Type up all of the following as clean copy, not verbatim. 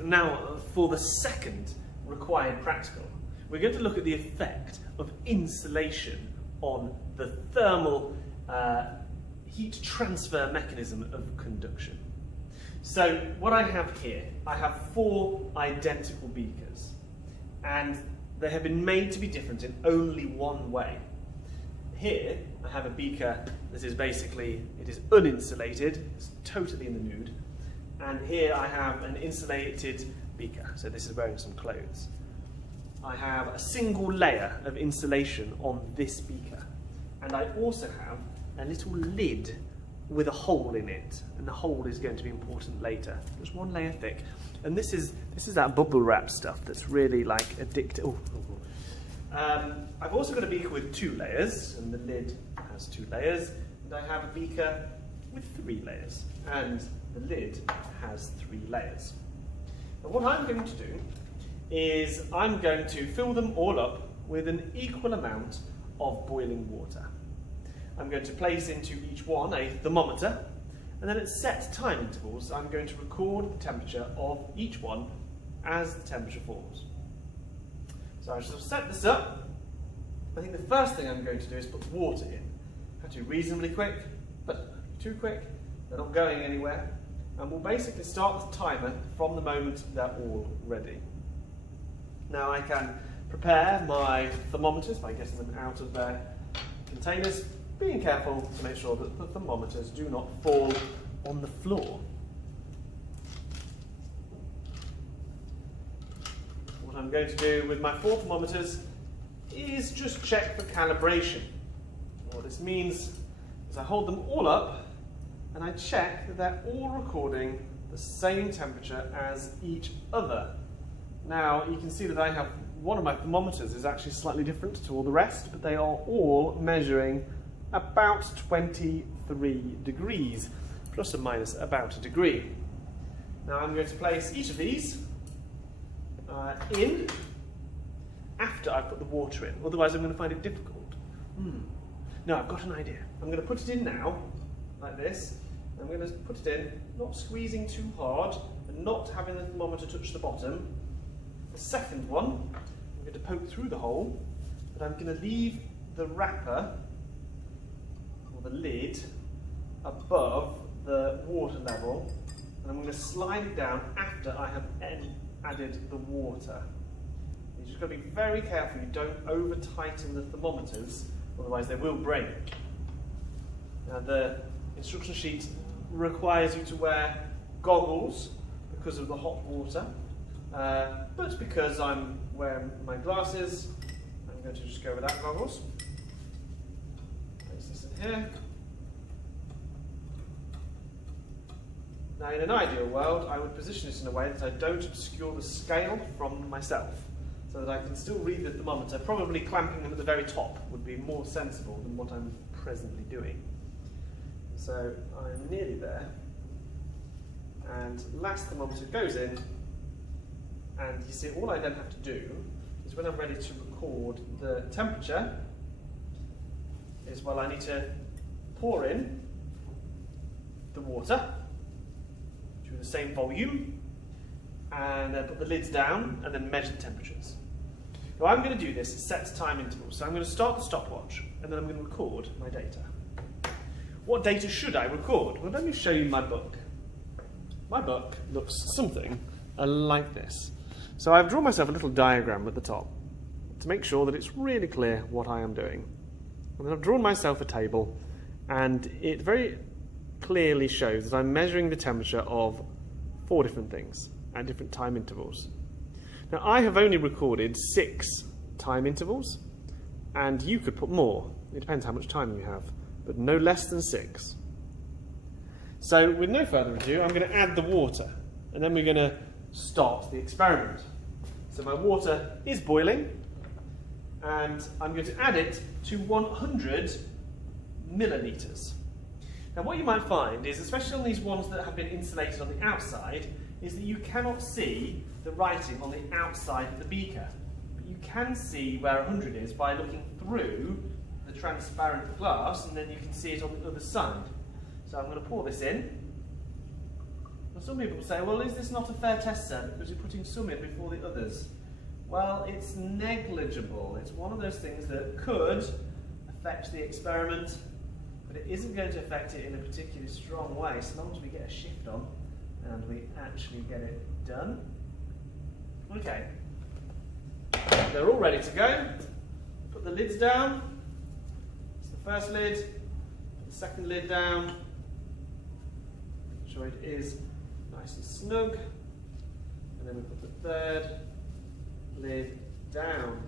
Now, for the second required practical, we're going to look at the effect of insulation on the thermal heat transfer mechanism of conduction. So what I have here, I have 4 identical beakers, and they have been made to be different in only one way. Here I have a beaker that is basically, it is uninsulated, it's totally in the nude, and here I have an insulated beaker, so this is wearing some clothes. I have a single layer of insulation on this beaker, and I also have a little lid with a hole in it, and the hole is going to be important later. Just 1 layer thick, and this is that bubble wrap stuff that's really like addictive. I've also got a beaker with 2 layers, and the lid has 2 layers, and I have a beaker with 3 layers, and the lid has 3 layers. Now what I'm going to do is I'm going to fill them all up with an equal amount of boiling water. I'm going to place into each one a thermometer, and then at set time intervals I'm going to record the temperature of each one as the temperature falls. So I shall set this up. I think the first thing I'm going to do is put water in. I have to be reasonably quick, but not too quick, they're not going anywhere, and we'll basically start the timer from the moment they're all ready. Now I can prepare my thermometers by getting them out of their containers, being careful to make sure that the thermometers do not fall on the floor. What I'm going to do with my 4 thermometers is just check for calibration. What this means is I hold them all up and I check that they're all recording the same temperature as each other. Now you can see that I have one of my thermometers is actually slightly different to all the rest, but they are all measuring about 23 degrees, plus or minus about a degree. Now I'm going to place each of these in after I put the water in, otherwise I'm going to find it difficult. No, I've got an idea. I'm going to put it in now, like this. I'm going to put it in, not squeezing too hard, and not having the thermometer touch the bottom. The second one, I'm going to poke through the hole, but I'm going to leave the wrapper, or the lid, above the water level, and I'm going to slide it down after I have added the water. You've just got to be very careful you don't over tighten the thermometers, otherwise they will break. Now the instruction sheet requires you to wear goggles because of the hot water, but because I'm wearing my glasses, I'm going to just go without goggles. Place this in here. Now in an ideal world, I would position this in a way that I don't obscure the scale from myself, so that I can still read the thermometer. Probably clamping them at the very top would be more sensible than what I'm presently doing. So I'm nearly there, and last thermometer goes in, and you see all I then have to do is when I'm ready to record the temperature is, well, I need to pour in the water to the same volume, and then put the lids down and then measure the temperatures. Now I'm going to do this at set time intervals, so I'm going to start the stopwatch and then I'm going to record my data. What data should I record? Well, let me show you my book. My book looks something like this. So I've drawn myself a little diagram at the top to make sure that it's really clear what I am doing. And then I've drawn myself a table, and it very clearly shows that I'm measuring the temperature of 4 different things at different time intervals. Now I have only recorded 6 time intervals, and you could put more. It depends how much time you have, but no less than 6. So with no further ado, I'm going to add the water, and then we're going to start the experiment. So my water is boiling, and I'm going to add it to 100 millilitres. Now what you might find is, especially on these ones that have been insulated on the outside, is that you cannot see the writing on the outside of the beaker. But you can see where 100 is by looking through the transparent glass, and then you can see it on the other side. So I'm going to pour this in, Well, some people say, well, is this not a fair test set because you're putting some in before the others? Well, it's negligible. It's one of those things that could affect the experiment, but it isn't going to affect it in a particularly strong way, so long as we get a shift on and we actually get it done. Okay, they're all ready to go. Put the lids down. It's the first lid, put the second lid down. Make sure it is nice and snug. And then we put the third lid down.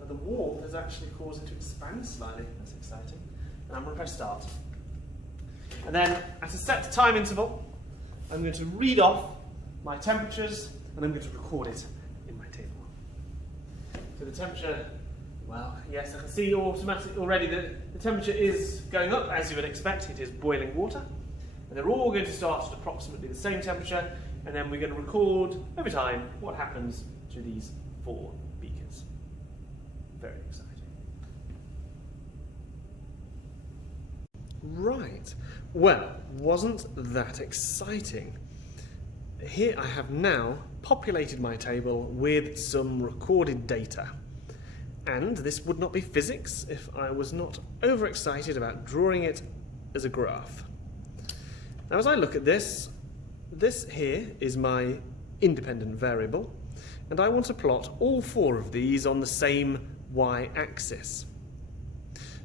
Now the warp has actually caused it to expand slightly. That's exciting. And I'm going to press start. And then at a set time interval, I'm going to read off my temperatures and I'm going to record it in my table. So the temperature, well, yes, I can see automatically already that the temperature is going up as you would expect. It is boiling water. And they're all going to start at approximately the same temperature, and then we're going to record over time what happens to these 4 beakers. Very exciting. Right, well, wasn't that exciting? Here I have now populated my table with some recorded data. And this would not be physics if I was not overexcited about drawing it as a graph. Now as I look at this, this here is my independent variable, and I want to plot all 4 of these on the same y-axis.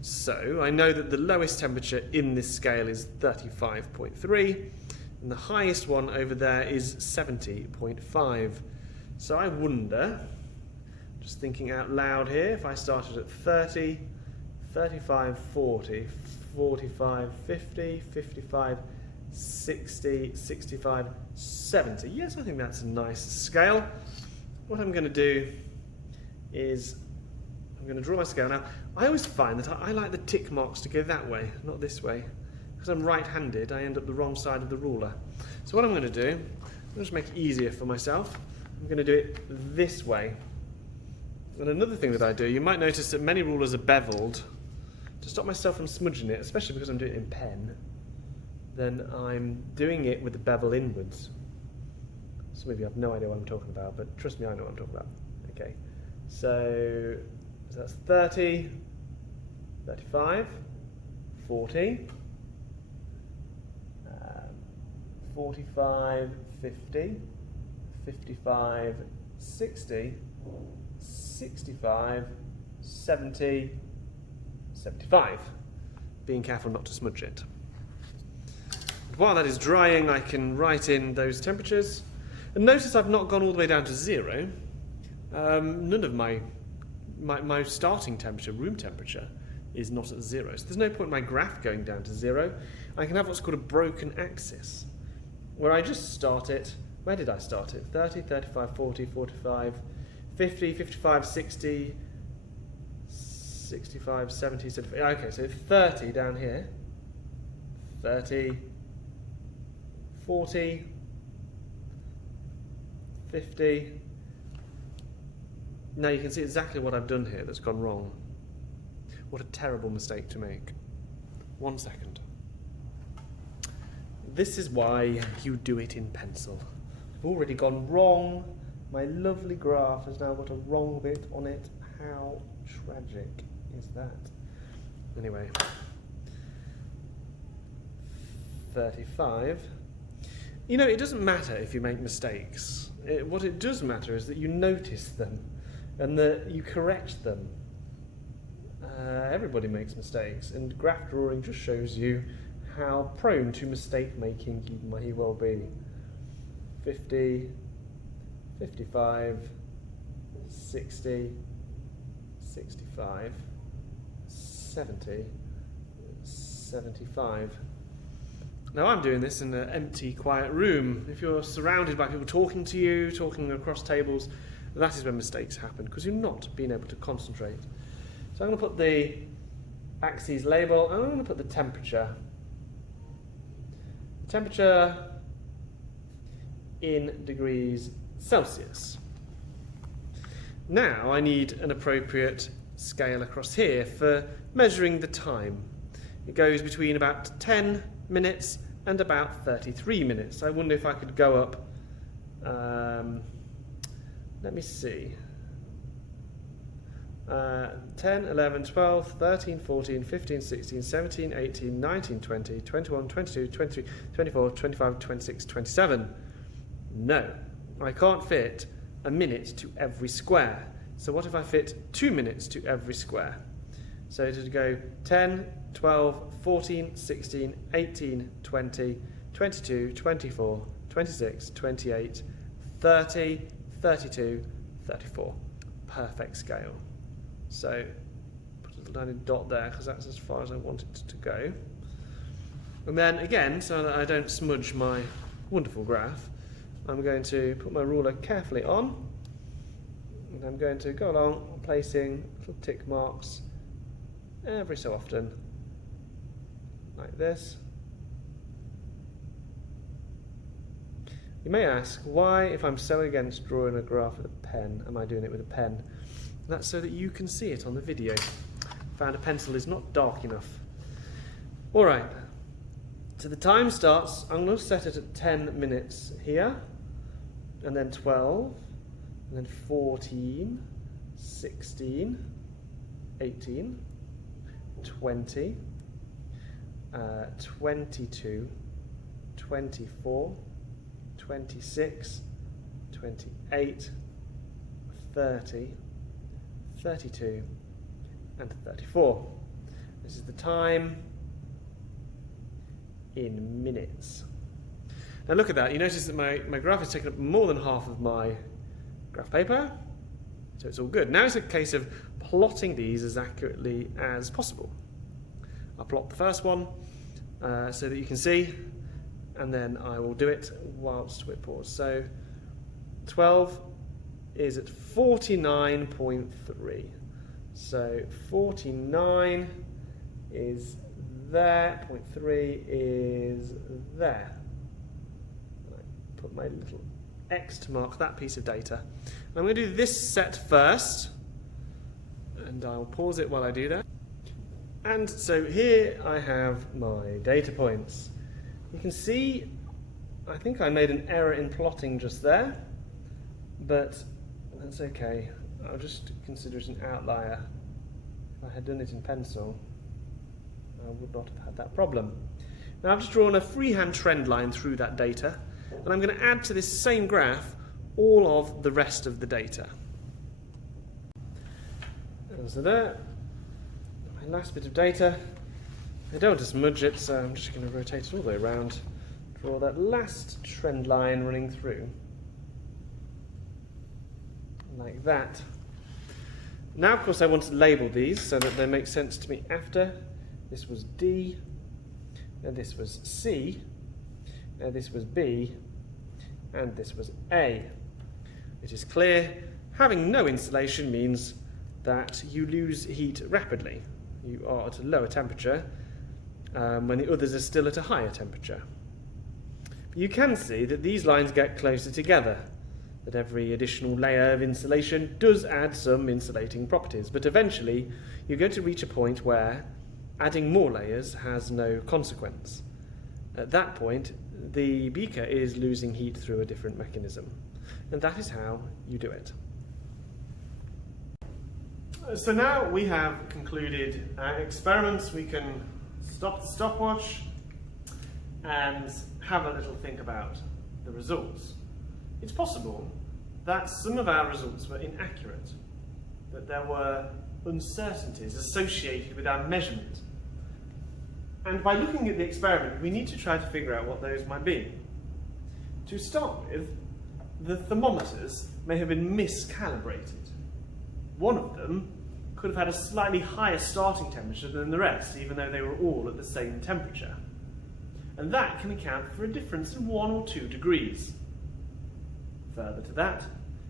So I know that the lowest temperature in this scale is 35.3, and the highest one over there is 70.5. So I wonder, just thinking out loud here, if I started at 30, 35, 40, 45, 50, 55, 60, 65, 70. Yes, I think that's a nice scale. What I'm going to do is I'm going to draw my scale. Now, I always find that I like the tick marks to go that way, not this way. Because I'm right-handed, I end up the wrong side of the ruler. So what I'm going to do, I'll just make it easier for myself. I'm going to do it this way. And another thing that I do, you might notice that many rulers are beveled. To stop myself from smudging it, especially because I'm doing it in pen, then I'm doing it with the bevel inwards. Some of you have no idea what I'm talking about, but trust me, I know what I'm talking about. Okay, so that's 30, 35, 40, 45, 50, 55, 60, 65, 70, 75. Being careful not to smudge it. While that is drying, I can write in those temperatures. And notice I've not gone all the way down to 0. None of my starting temperature, room temperature, is not at 0. So there's no point in my graph going down to 0. I can have what's called a broken axis, where I just start it. Where did I start it? 30, 35, 40, 45, 50, 55, 60, 65, 70, 75. Okay, so 30 down here. 30, 40, 50. Now you can see exactly what I've done here that's gone wrong. What a terrible mistake to make. 1 second. This is why you do it in pencil. I've already gone wrong. My lovely graph has now got a wrong bit on it. How tragic is that? Anyway. 35. You know, it doesn't matter if you make mistakes. What it does matter is that you notice them and that you correct them. Everybody makes mistakes, and graph drawing just shows you how prone to mistake making you may well be. 50, 55, 60, 65, 70, 75. Now I'm doing this in an empty, quiet room. If you're surrounded by people talking to you, talking across tables, that is when mistakes happen, because you're not being able to concentrate. So I'm going to put the axes label, and I'm going to put the temperature. Temperature in degrees Celsius. Now I need an appropriate scale across here for measuring the time. It goes between about 10 minutes and about 33 minutes. I wonder if I could go up, let me see, 10, 11, 12, 13, 14, 15, 16, 17, 18, 19, 20, 21, 22, 23, 24, 25, 26, 27. No, I can't fit a minute to every square. So what if I fit 2 minutes to every square? So to go 10, 12, 14, 16, 18, 20, 22, 24, 26, 28, 30, 32, 34. Perfect scale. So put a little tiny dot there because that's as far as I want it to go. And then again, so that I don't smudge my wonderful graph, I'm going to put my ruler carefully on, and I'm going to go along placing little tick marks every so often, like this. You may ask, why, if I'm so against drawing a graph with a pen, am I doing it with a pen? That's so that you can see it on the video. Found a pencil is not dark enough. Alright, so the time starts, I'm going to set it at 10 minutes here, and then 12, and then 14, 16, 18, 20, 22, 24, 26, 28, 30, 32, and 34. This is the time in minutes. Now look at that, you notice that my graph has taken up more than half of my graph paper, so it's all good. Now it's a case of plotting these as accurately as possible. I'll plot the first one so that you can see, and then I will do it whilst we're paused. So 12 is at 49.3. So 49 is there, 0.3 is there. I put my little X to mark that piece of data. I'm going to do this set first, and I'll pause it while I do that. And so here I have my data points. You can see, I think I made an error in plotting just there, but that's okay. I'll just consider it an outlier. If I had done it in pencil, I would not have had that problem. Now I've just drawn a freehand trend line through that data, and I'm going to add to this same graph all of the rest of the data. And so there, my last bit of data. I don't want to smudge it, so I'm just going to rotate it all the way around, draw that last trend line running through, like that. Now, of course, I want to label these so that they make sense to me after. This was D, and this was C, and this was B, and this was A. It is clear, having no insulation means that you lose heat rapidly. You are at a lower temperature when the others are still at a higher temperature. But you can see that these lines get closer together, that every additional layer of insulation does add some insulating properties, but eventually you're going to reach a point where adding more layers has no consequence. At that point, the beaker is losing heat through a different mechanism, and that is how you do it. So now we have concluded our experiments. We can stop the stopwatch and have a little think about the results. It's possible that some of our results were inaccurate, that there were uncertainties associated with our measurement. And by looking at the experiment, we need to try to figure out what those might be. To start with, the thermometers may have been miscalibrated. One of them could have had a slightly higher starting temperature than the rest, even though they were all at the same temperature. And that can account for a difference of 1 or 2 degrees. Further to that,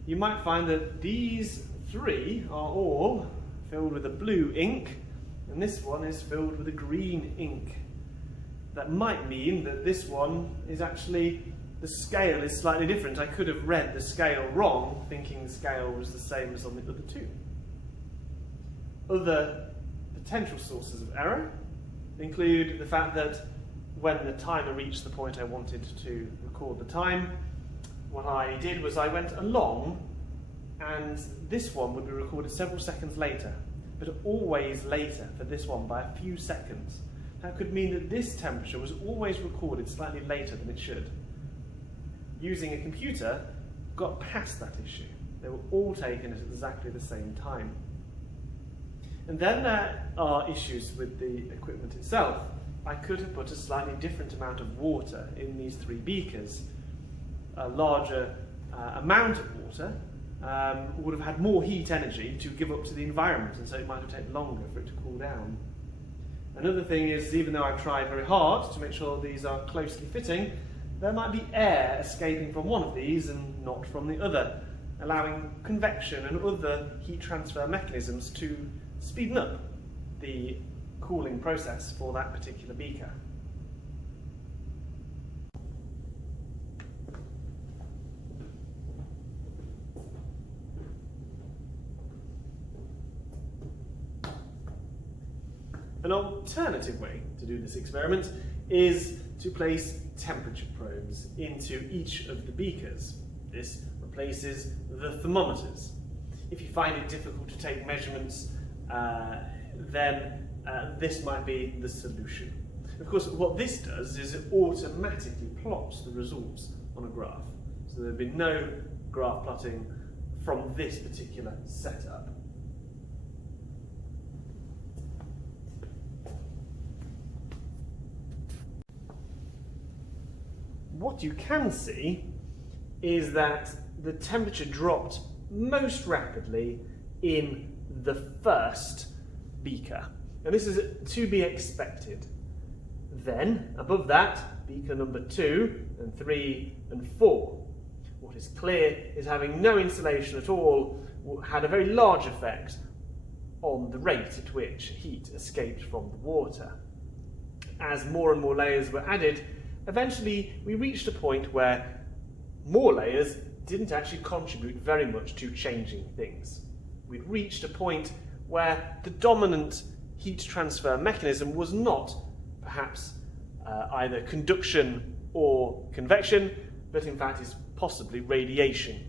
you might find that these 3 are all filled with a blue ink, and this one is filled with a green ink. That might mean that this one is actually, the scale is slightly different. I could have read the scale wrong, thinking the scale was the same as on the other 2. Other potential sources of error include the fact that when the timer reached the point I wanted to record the time, what I did was I went along, and this one would be recorded several seconds later, but always later for this one by a few seconds. That could mean that this temperature was always recorded slightly later than it should. Using a computer, got past that issue. They were all taken at exactly the same time. And then there are issues with the equipment itself. I could have put a slightly different amount of water in these 3 beakers. A larger amount of water would have had more heat energy to give up to the environment, and so it might have taken longer for it to cool down. Another thing is, even though I've tried very hard to make sure these are closely fitting, there might be air escaping from one of these and not from the other, allowing convection and other heat transfer mechanisms to speeden up the cooling process for that particular beaker. An alternative way to do this experiment is to place temperature probes into each of the beakers. This replaces the thermometers. If you find it difficult to take measurements, then this might be the solution. Of course, what this does is it automatically plots the results on a graph. So there'd be no graph plotting from this particular setup. What you can see is that the temperature dropped most rapidly in the first beaker. And this is to be expected. Then, above that, beaker number 2 and 3 and 4. What is clear is having no insulation at all had a very large effect on the rate at which heat escaped from the water. As more and more layers were added, eventually we reached a point where more layers didn't actually contribute very much to changing things. We'd reached a point where the dominant heat transfer mechanism was not perhaps either conduction or convection, but in fact is possibly radiation.